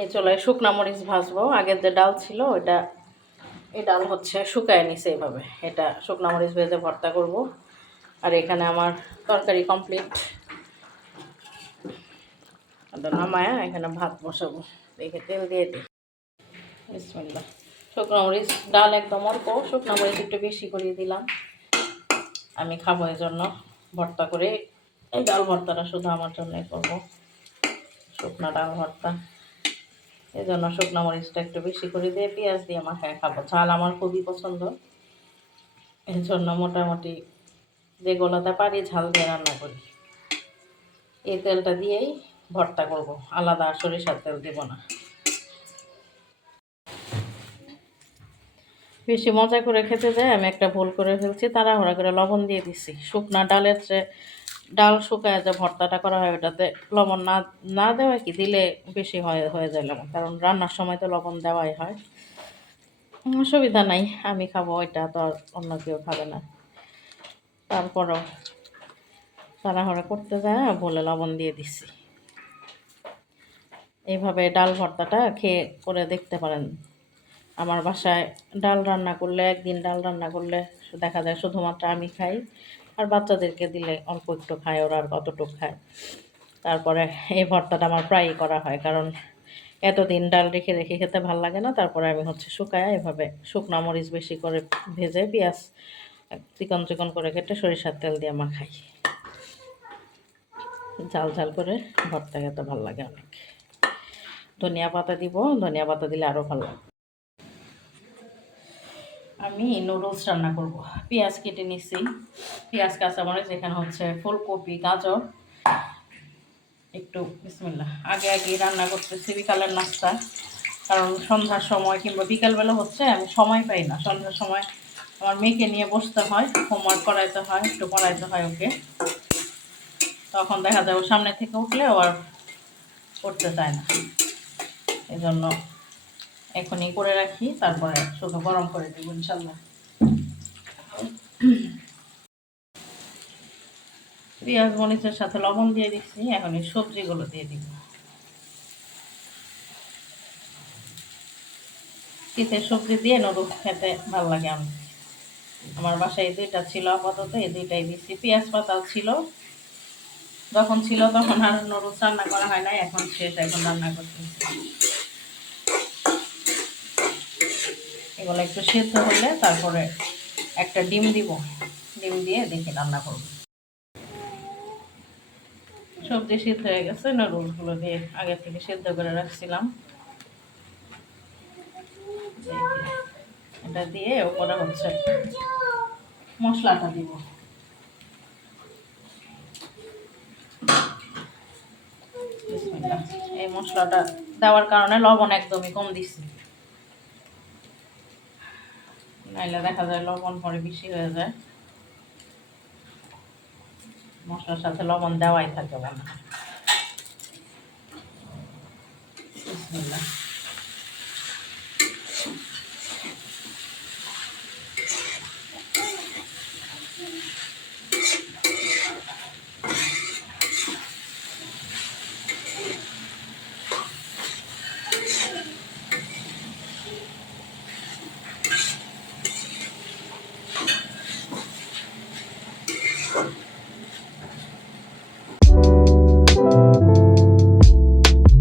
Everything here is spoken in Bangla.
এই চুলায় শুকনা মরিচ ভাজবো। আগের যে ডাল ছিল ওইটা, এই ডাল হচ্ছে শুকায় নিছে এইভাবে। এটা শুকনা মরিচ ভেজে ভর্তা করব। আর এখানে আমার তরকারি কমপ্লিট। নামায়া এখানে ভাত বসাবো। দেখে তেল দিয়ে দিই। বিসমিল্লাহ। শুকনো মরিচ ডাল একদম অল্প, শুকনো মরিচ একটু বেশি করে দিলাম। আমি খাবো এই জন্য ভর্তা করে। এই ডাল ভর্তাটা শুধু আমার জন্যই করবো, শুকনো ডাল ভর্তা। এই জন্য শুকনো মরিচটা একটু বেশি করে দিয়ে পেঁয়াজ দিয়ে মাখায় খাবো। ঝাল আমার খুবই পছন্দ, এই জন্য মোটামুটি যেগুলোতে পারি ঝাল দিয়ে রান্না করি। এই তেলটা দিয়েই ভর্তা করব, আলাদা সরিষার তেল দেব না। বেশি মজা করে খেতে যায় আমি একটা ভুল করে ফেলছি, তাড়াহুড়া করে লবণ দিয়ে দিচ্ছি। শুকনা ডালের যে ডাল শুকায় যে ভর্তাটা করা হয় ওটাতে লবণ না না দেওয়া কি দিলে বেশি হয়ে যায় লবণ, কারণ রান্নার সময় তো লবণ দেওয়াই হয়। অসুবিধা নাই, আমি খাবো, এটা তো আর অন্য কেউ খাবে না। তারপরও তাড়াহুড়া করতে যায় বলে লবণ দিয়ে দিচ্ছি। এইভাবে ডাল ভর্তাটা খেয়ে করে দেখতে পারেন। আমার বাসায় ডাল রান্না করলে, একদিন ডাল রান্না করলে দেখা যায় শুধুমাত্র আমি খাই, আর বাচ্চাদেরকে দিলে অল্প একটু খায়, ওরা আর কতটুকু খায়। তারপরে এই ভর্তাটা আমার প্রায়ই করা হয়, কারণ এতদিন ডাল রেখে রেখে খেতে ভালো লাগে না। তারপরে আমি হচ্ছে শুকায় এভাবে শুকনা মরিচ বেশি করে ভেজে পেঁয়াজ চিকন চিকন করে কেটে সরিষার তেল দিয়ে মাখাই। ঝাল ঝাল করে ভর্তা খেতে ভালো লাগে অনেক। ধনিয়া পাতা দিব, ধনিয়া পাতা দিলে আরও ভালো লাগে। আমি নুডলস রান্না করব। পেঁয়াজ কেটে নিচ্ছি, পেঁয়াজ কাঁচামরিচ, এখানে হচ্ছে ফুলকপি, গাজর একটু। বিসমিল্লাহ। আগে রান্না করতেছি বিকালের নাস্তা, কারণ সন্ধ্যার সময় কিংবা বিকালবেলা হচ্ছে আমি সময় পাই না। সন্ধ্যার সময় আমার মেয়েকে নিয়ে বসতে হয়, হোমওয়ার্ক করাইতে হয়, একটু পড়াইতে হয় ওকে। তখন দেখা যায় ও সামনে থেকে উঠলে ও আর করতে চায় না, এই জন্য এখনই করে রাখি, তারপরে শুধু গরম করে দেবো ইনশাল্লাহ। পেঁয়াজ মরিচের সাথে লবণ দিয়ে দিচ্ছি, এখন এই সবজিগুলো দিয়ে দিব। শীতের সবজি দিয়ে নুডলস খেতে ভালো লাগে আমার বাসায় এই দুইটা ছিল আপাতত, এই দুইটাই দিচ্ছি। পেঁয়াজ পাতাও ছিল, যখন ছিল তখন আর নুডলস রান্না করা হয় নাই, এখন শেষ, এখন রান্না করতেছি। এগুলো একটু সেদ্ধ হলে তারপরে একটা ডিম দিব, ডিম দিয়ে দেখি রান্না করব। সবজি সিদ্ধ হয়ে গেছে, নুডলসগুলো দিয়ে আগে থেকে সেদ্ধ করে রাখছিলাম, এটা দিয়ে ওপরে হচ্ছে মশলাটা দিব। এই মশলাটা দেওয়ার কারণে লবণ একদমই কম দিচ্ছি, নাইলে দেখা যায় লবণ পরে বেশি হয়ে যায়। মশলার সাথে লবণ দেওয়াই থাকে না। বিসমিল্লাহ।